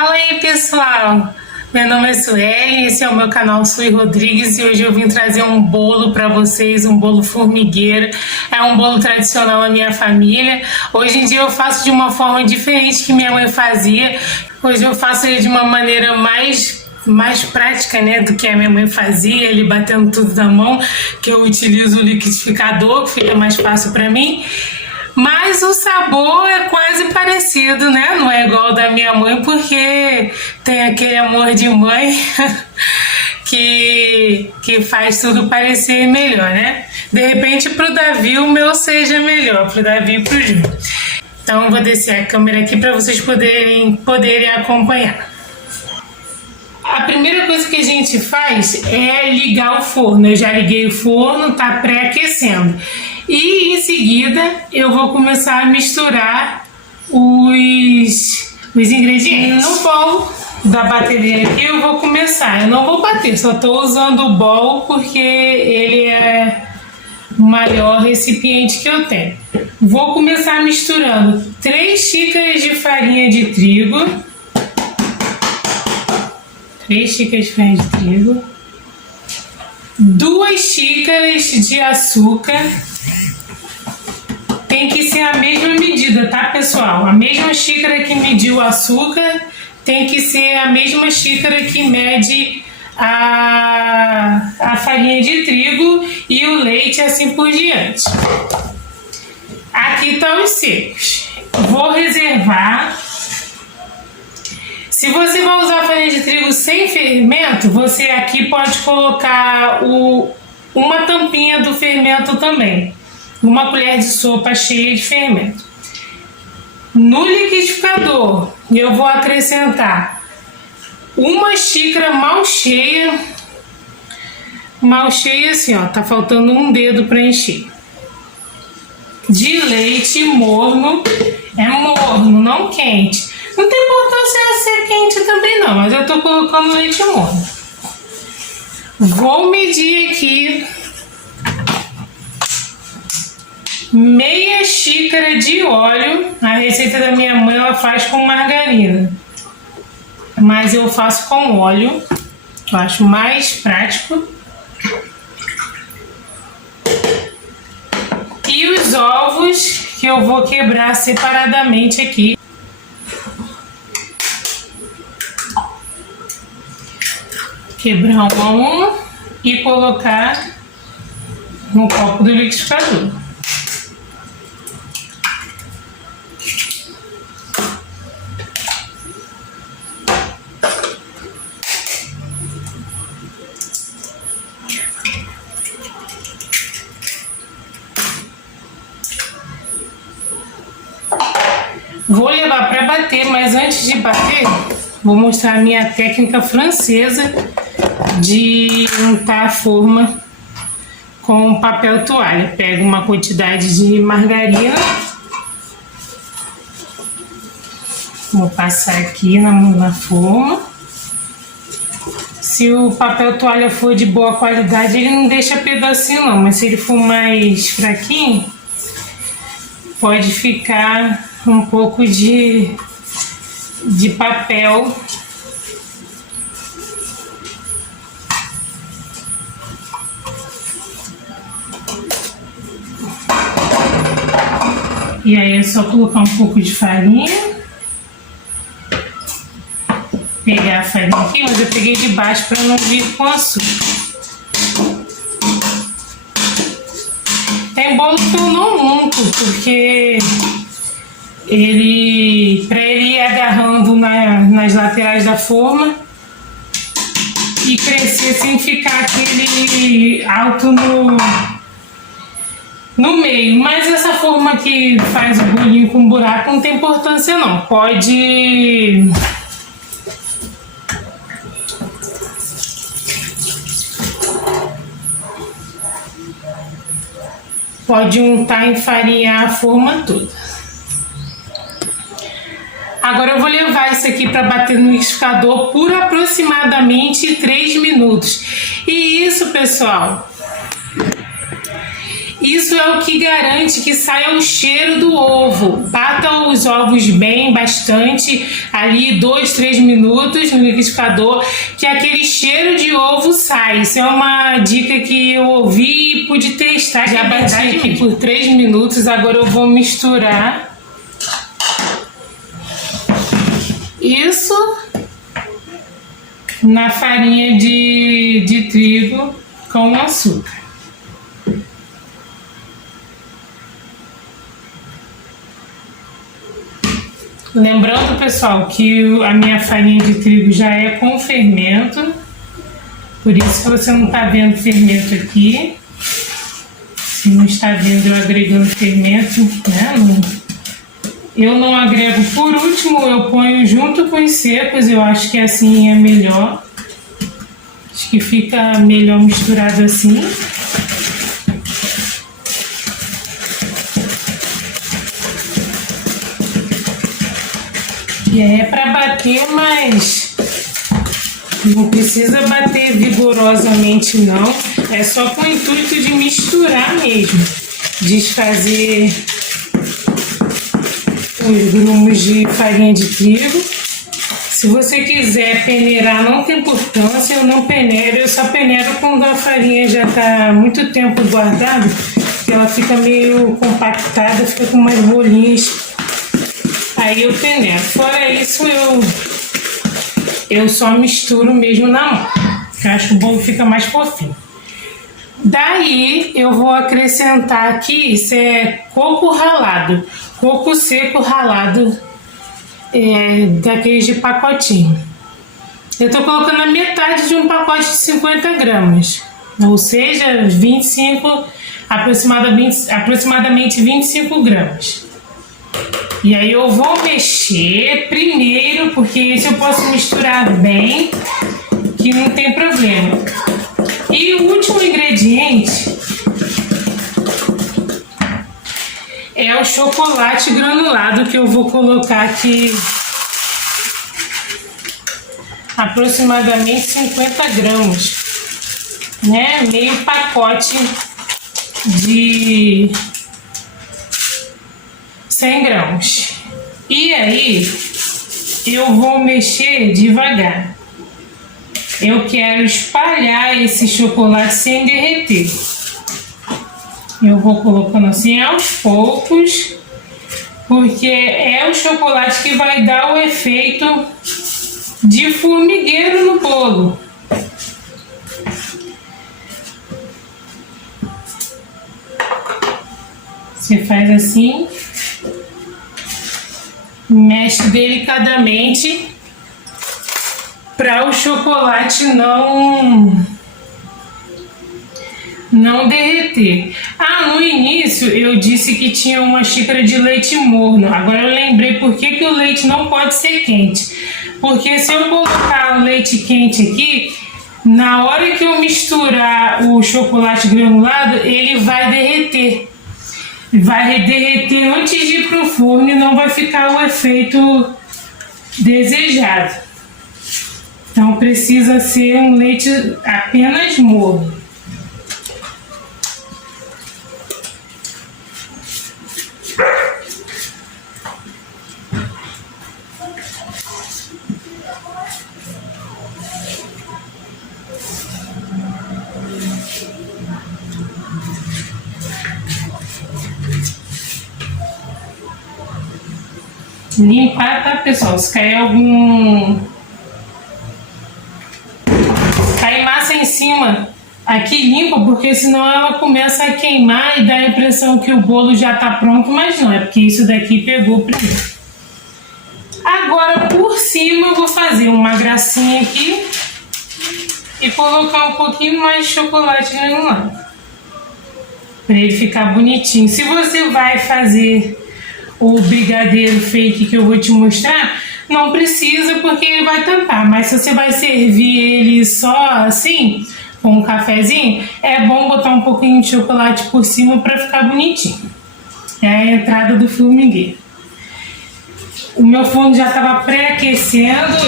Fala aí, pessoal! Meu nome é Sueli, esse é o meu canal Sui Rodrigues e hoje eu vim trazer um bolo para vocês, um bolo formigueiro. É um bolo tradicional da minha família. Hoje em dia eu faço de uma forma diferente que minha mãe fazia. Hoje eu faço ele de uma maneira mais prática, né, do que a minha mãe fazia, ele batendo tudo na mão, que eu utilizo o liquidificador, que fica mais fácil para mim. Mas o sabor é quase parecido, né? Não é igual ao da minha mãe, porque tem aquele amor de mãe que faz tudo parecer melhor, né? De repente, pro Davi, o meu seja melhor, pro Davi e pro Júlio. Então, eu vou descer a câmera aqui para vocês poderem acompanhar. A primeira coisa que a gente faz é ligar o forno. Eu já liguei o forno, tá pré-aquecendo. E em seguida eu vou começar a misturar os ingredientes. No bowl da batedeira aqui eu vou começar. Eu não vou bater, só estou usando o bowl porque ele é o maior recipiente que eu tenho. Vou começar misturando 3 xícaras de farinha de trigo. 3 xícaras de farinha de trigo. 2 xícaras de açúcar. Tem que ser a mesma medida, tá, pessoal? A mesma xícara que mediu o açúcar tem que ser a mesma xícara que mede a farinha de trigo e o leite, assim por diante. Aqui estão os secos. Vou reservar. Se você vai usar farinha de trigo sem fermento, você aqui pode colocar uma tampinha do fermento também. Uma colher de sopa cheia de fermento. No liquidificador, eu vou acrescentar 1 xícara mal cheia assim, ó, tá faltando um dedo para encher. De leite morno, é morno, não quente. Não tem importância ser quente também não, mas eu tô colocando leite morno. Vou medir aqui meia xícara de óleo. A receita da minha mãe ela faz com margarina, mas eu faço com óleo, eu acho mais prático. E os ovos que eu vou quebrar separadamente aqui. Quebrar um a um e colocar no copo do liquidificador. Vou levar para bater, mas antes de bater, vou mostrar a minha técnica francesa de untar a forma com papel toalha. Pego uma quantidade de margarina, vou passar aqui na forma. Se o papel toalha for de boa qualidade, ele não deixa pedacinho não, mas se ele for mais fraquinho, pode ficar um pouco de papel. E aí é só colocar um pouco de farinha. Pegar a farinha aqui, mas eu peguei de baixo para não vir com açúcar. Tem bolo que eu não unto, porque para ele ir agarrando nas laterais da forma e crescer sem ficar aquele alto no meio. Mas essa forma que faz o bolinho com buraco não tem importância não. Pode untar e enfarinhar a forma toda. Agora eu vou levar isso aqui para bater no liquidificador por aproximadamente 3 minutos. E isso, pessoal, Isso é o que garante que saia o cheiro do ovo. Bata os ovos bem, bastante, ali 2, 3 minutos no liquidificador, que aquele cheiro de ovo sai. Isso é uma dica que eu ouvi e pude testar. Já bati aqui por 3 minutos, agora eu vou misturar isso na farinha de trigo com açúcar. Lembrando, pessoal, que a minha farinha de trigo já é com fermento, por isso que você não está vendo fermento aqui. Se não está vendo eu agregando fermento, né? Eu não agrego por último, eu ponho junto com os secos, eu acho que assim é melhor. Acho que fica melhor misturado assim. E aí é para bater, mas não precisa bater vigorosamente não. É só com o intuito de misturar mesmo. Desfazer os grumos de farinha de trigo. Se você quiser peneirar, não tem importância, eu não peneiro, eu só peneiro quando a farinha já está muito tempo guardada, que ela fica meio compactada, fica com umas bolinhas, aí eu peneiro. Fora isso, eu só misturo mesmo na mão, que eu acho que o bolo fica mais fofinho. Daí eu vou acrescentar aqui, isso é coco ralado, coco seco ralado, daqueles de pacotinho. Eu tô colocando a metade de um pacote de 50 gramas, ou seja, aproximadamente 25 gramas. E aí eu vou mexer primeiro, porque esse eu posso misturar bem, que não tem problema. E o último ingrediente é o chocolate granulado, que eu vou colocar aqui aproximadamente 50 gramas, né? Meio pacote de 100 gramas. E aí eu vou mexer devagar. Eu quero espalhar esse chocolate sem derreter. Eu vou colocando assim aos poucos, porque é o chocolate que vai dar o efeito de formigueiro no bolo. Você faz assim, mexe delicadamente para o chocolate não derreter. No início eu disse que tinha uma xícara de leite morno. Agora eu lembrei por que o leite não pode ser quente. Porque se eu colocar o leite quente aqui, na hora que eu misturar o chocolate granulado, ele vai derreter. Vai derreter antes de ir para o forno e não vai ficar o efeito desejado. Então precisa ser um leite apenas morno. Limpar, tá, pessoal? Se cair cair massa em cima, aqui limpa, porque senão ela começa a queimar e dá a impressão que o bolo já tá pronto, mas não, é porque isso daqui pegou primeiro. Agora, por cima, eu vou fazer uma gracinha aqui e colocar um pouquinho mais de chocolate granulado, para ele ficar bonitinho. Se você vai fazer o brigadeiro fake que eu vou te mostrar, não precisa, porque ele vai tampar, mas se você vai servir ele só assim, com um cafezinho, é bom botar um pouquinho de chocolate por cima para ficar bonitinho. É a entrada do formigueiro. O meu forno já estava pré-aquecendo,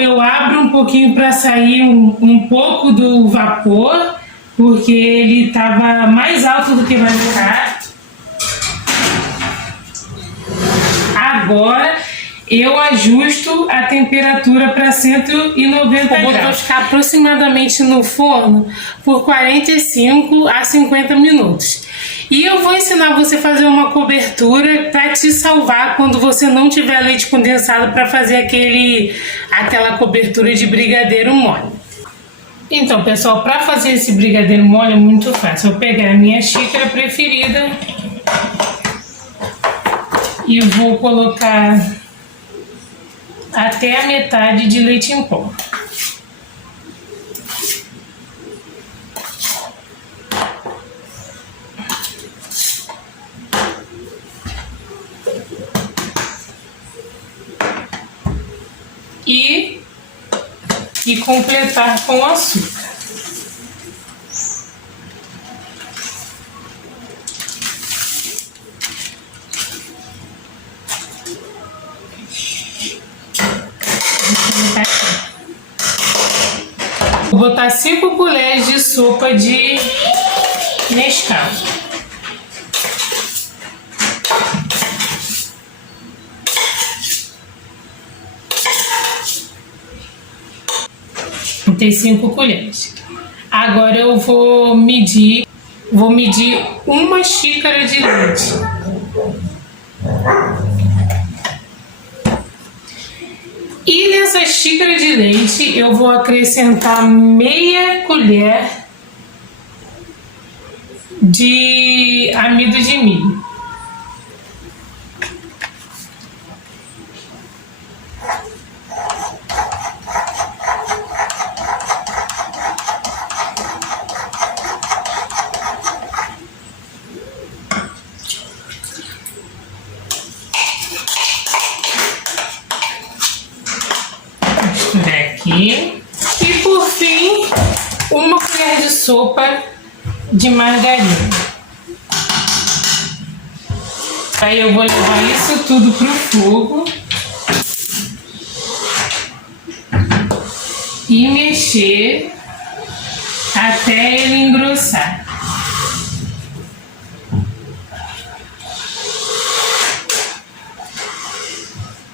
eu abro um pouquinho para sair um pouco do vapor, porque ele estava mais alto do que vai ficar. Agora eu ajusto a temperatura para 190 graus. Vou ficar aproximadamente no forno por 45 a 50 minutos. E eu vou ensinar você a fazer uma cobertura para te salvar quando você não tiver leite condensado para fazer aquela cobertura de brigadeiro mole. Então, pessoal, para fazer esse brigadeiro mole é muito fácil. Eu vou pegar a minha xícara preferida e vou colocar até a metade de leite em pó. E completar com açúcar. Vou botar 5 colheres de sopa de Nescau. Tem 5 colheres. Agora eu vou medir uma xícara de leite. E nessa xícara de leite eu vou acrescentar meia colher de amido de milho. Aqui. E por fim, uma colher de sopa de margarina. Aí eu vou levar isso tudo pro fogo e mexer até ele engrossar.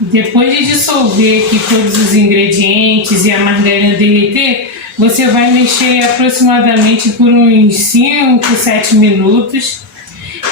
Depois de dissolver aqui todos os ingredientes e a margarina derreter, você vai mexer aproximadamente por uns 5, 7 minutos.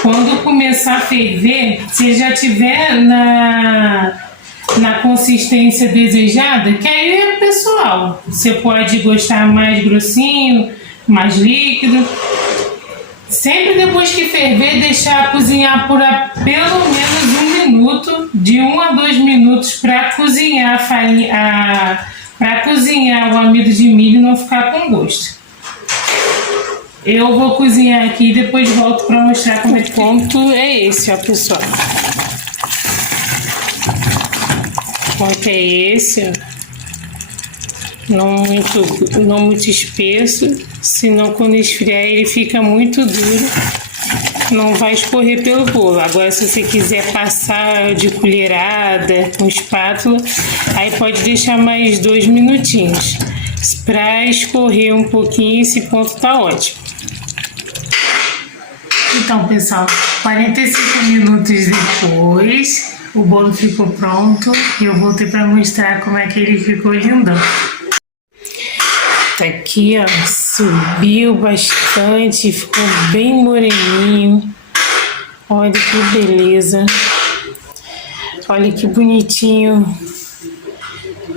Quando começar a ferver, se já tiver na consistência desejada, que aí é pessoal. Você pode gostar mais grossinho, mais líquido. Sempre depois que ferver, deixar cozinhar por pelo menos 1 minuto, de 1 a 2 minutos, para cozinhar a farinha, para cozinhar o amido de milho e não ficar com gosto. Eu vou cozinhar aqui e depois volto para mostrar como é que... O ponto é esse, ó, pessoal. O ponto é esse, ó. Não muito espesso, senão quando esfriar ele fica muito duro, não vai escorrer pelo bolo. Agora, se você quiser passar de colherada com espátula, aí pode deixar mais 2 minutinhos para escorrer um pouquinho. Esse ponto tá ótimo. Então, pessoal, 45 minutos depois o bolo ficou pronto e eu voltei para mostrar como é que ele ficou lindão. Tá aqui, ó, subiu bastante, ficou bem moreninho. Olha que beleza. Olha que bonitinho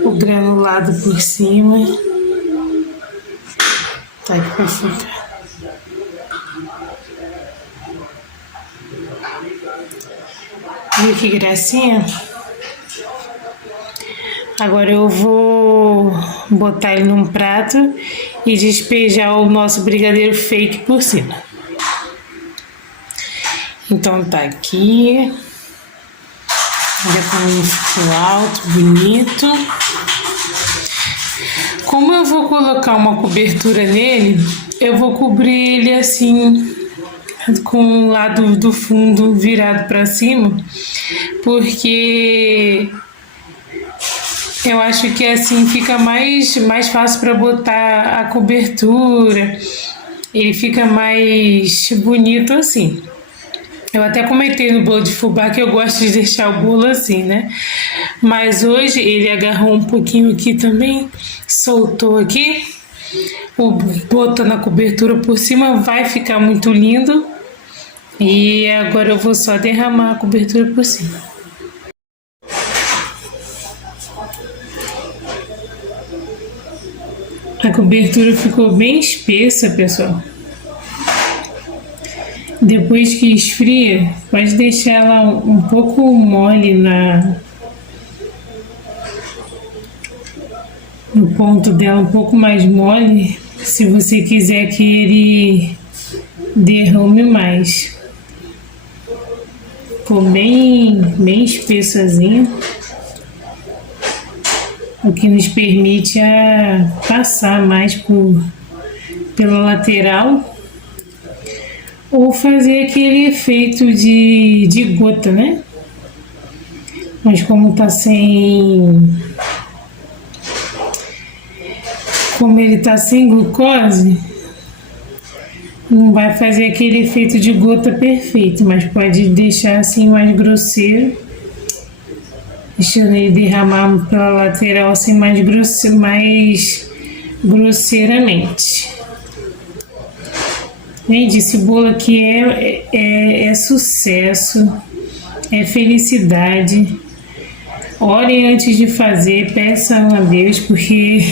o granulado por cima. Tá aqui pra ficar. Viu que gracinha? Agora eu vou botar ele num prato e despejar o nosso brigadeiro fake por cima. Então tá aqui. Olha como ficou alto, bonito. Como eu vou colocar uma cobertura nele, eu vou cobrir ele assim, com o lado do fundo virado para cima, porque eu acho que assim fica mais fácil para botar a cobertura ele fica mais bonito assim. Eu até comentei no bolo de fubá que eu gosto de deixar o bolo assim, né? Mas hoje ele agarrou um pouquinho aqui também, soltou aqui, botou na cobertura por cima, vai ficar muito lindo. E agora eu vou só derramar a cobertura por cima. A cobertura ficou bem espessa, pessoal. Depois que esfria, pode deixar ela um pouco mole no ponto dela, um pouco mais mole, se você quiser que ele derrame mais. Ficou bem espessozinho, o que nos permite passar mais pela lateral ou fazer aquele efeito de gota, né? Mas como ele tá sem glucose, não vai fazer aquele efeito de gota perfeito, mas pode deixar assim mais grosseiro, deixando ele derramar pela lateral assim mais grosseiramente. Gente, esse bolo aqui é sucesso, é felicidade. Orem antes de fazer, peçam a Deus, porque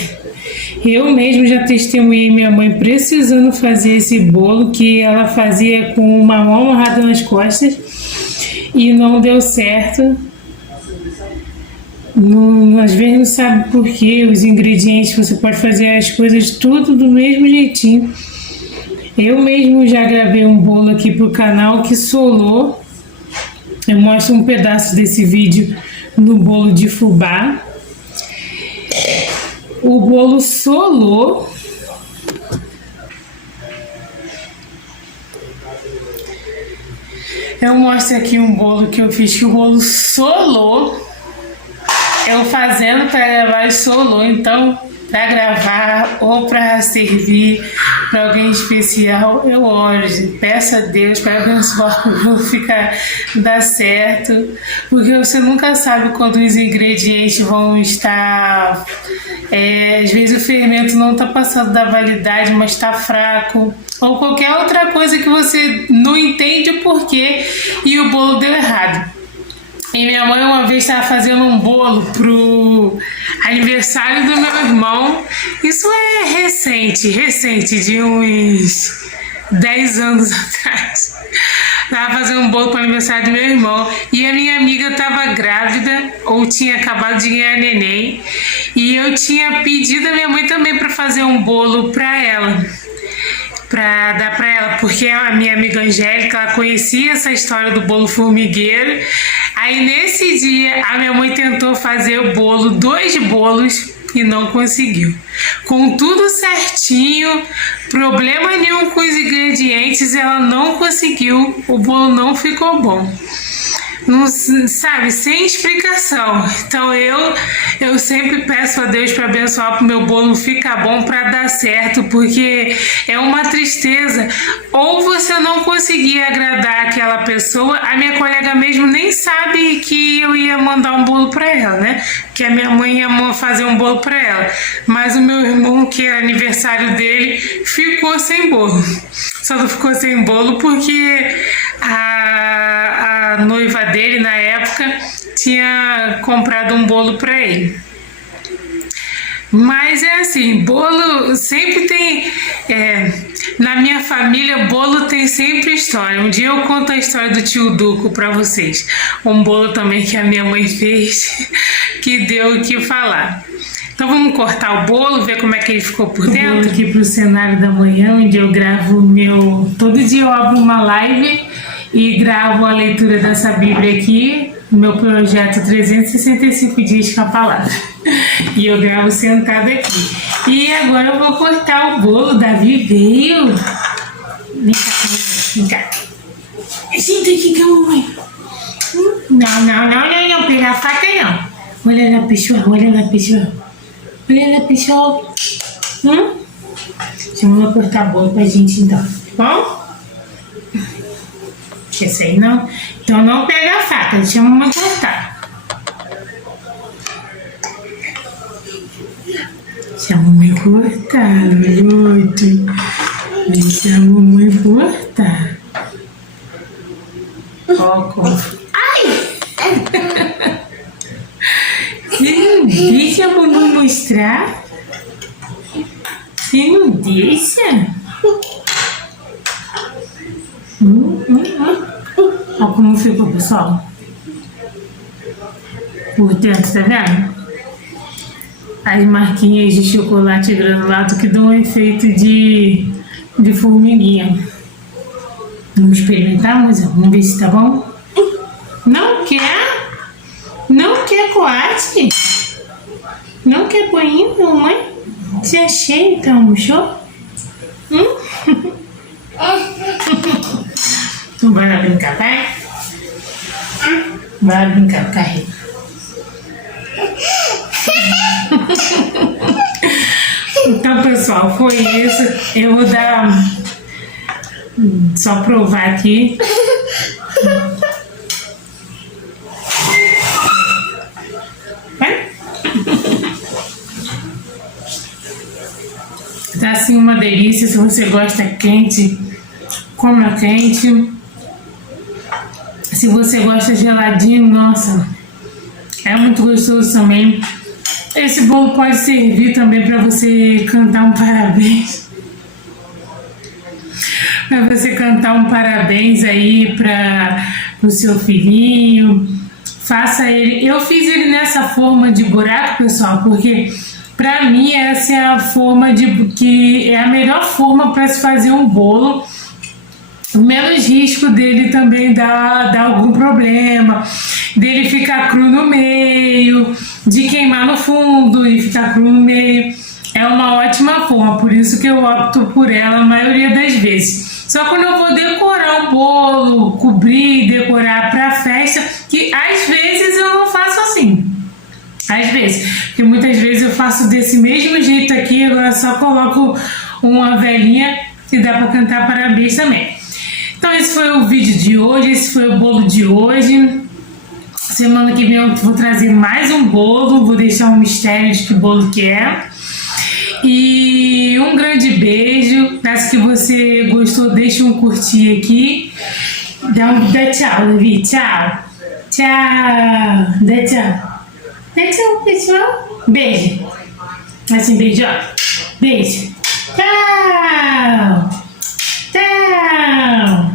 eu mesmo já testemunhei minha mãe precisando fazer esse bolo que ela fazia com uma mão amarrada nas costas e não deu certo. Às vezes não sabe por quê, os ingredientes, você pode fazer as coisas tudo do mesmo jeitinho. Eu mesmo já gravei um bolo aqui pro canal que solou. Eu mostro um pedaço desse vídeo no bolo de fubá. O bolo solou. Eu mostro aqui um bolo que eu fiz que o bolo solou. Eu fazendo para gravar e solou, então para gravar ou para servir para alguém especial, eu oro, peço a Deus para abençoar o bolo dar certo, porque você nunca sabe quando os ingredientes vão estar, às vezes o fermento não está passando da validade, mas está fraco, ou qualquer outra coisa que você não entende o porquê e o bolo deu errado. E minha mãe uma vez estava fazendo um bolo pro aniversário do meu irmão. Isso é recente, de uns 10 anos atrás. Estava fazendo um bolo para o aniversário do meu irmão e a minha amiga estava grávida ou tinha acabado de ganhar neném. E eu tinha pedido a minha mãe também para fazer um bolo para ela. Para dar para ela, porque a minha amiga Angélica, ela conhecia essa história do bolo formigueiro. Aí nesse dia a minha mãe tentou fazer o bolo, 2 bolos, e não conseguiu. Com tudo certinho, problema nenhum com os ingredientes, ela não conseguiu, o bolo não ficou bom. Não, sabe, sem explicação. Então eu sempre peço a Deus para abençoar para o meu bolo ficar bom, para dar certo, porque é uma tristeza. Ou você não conseguir agradar aquela pessoa, a minha colega mesmo nem sabe que eu ia mandar um bolo para ela, né? Que a minha mãe ia fazer um bolo para ela. Mas o meu irmão, que era aniversário dele, ficou sem bolo. Só não ficou sem bolo porque a noiva dele, na época, tinha comprado um bolo para ele. Mas é assim, bolo sempre tem... na minha família, bolo tem sempre história. Um dia eu conto a história do tio Duco para vocês. Um bolo também que a minha mãe fez, que deu o que falar. Então vamos cortar o bolo, ver como é que ele ficou por dentro. Vou aqui pro cenário da manhã, onde eu gravo todo dia eu abro uma live e gravo a leitura dessa Bíblia aqui, no meu projeto 365 dias com a palavra. E eu gravo sentada aqui. E agora eu vou cortar o bolo. Davi veio. Vem cá, vem cá. Senta aqui com a mamãe. Não, pegar a faca não. Olha lá, pessoal, olha lá, pessoal. Chama ela cortar bolo pra gente então, tá bom? Esse aí não. Então não pega a faca, chama a mamãe cortar. Deixa a mamãe cortar, garoto. Deixa a mamãe cortar. Ó, ai! Você não deixa a mamãe mostrar? Você não deixa? Olha como ficou, pessoal. Por dentro, tá vendo? As marquinhas de chocolate granulado que dão um efeito de formiguinha. Vamos experimentar, mas vamos ver se tá bom. Não quer? Não quer coate? Não quer boinho, mamãe? Você achei então, puxou? Vai lá brincar, tá? Vai lá brincar, carrega. Então, pessoal, foi isso. Eu vou dar... Só provar aqui. Tá assim uma delícia. Se você gosta quente, coma quente. Se você gosta geladinho, nossa, é muito gostoso também. Esse bolo pode servir também para você cantar um parabéns. Para você cantar um parabéns aí para o seu filhinho. Faça ele. Eu fiz ele nessa forma de buraco, pessoal, porque para mim essa é a forma que é a melhor forma para se fazer um bolo. Menos risco dele também dar algum problema, dele ficar cru no meio, de queimar no fundo e ficar cru no meio. É uma ótima forma, por isso que eu opto por ela a maioria das vezes. Só quando eu vou decorar o bolo, cobrir, decorar para festa, que às vezes eu não faço assim. Às vezes, porque muitas vezes eu faço desse mesmo jeito aqui, agora só coloco uma velinha e dá para cantar parabéns também. Então esse foi o vídeo de hoje, esse foi o bolo de hoje. Semana que vem eu vou trazer mais um bolo, vou deixar um mistério de que bolo que é. E um grande beijo, peço que você gostou, deixe um curtir aqui. Dá tchau, Levi, tchau. Tchau, dá tchau. Dá tchau, pessoal. Beijo. Assim, beijo, ó. Beijo. Tchau. Tchau.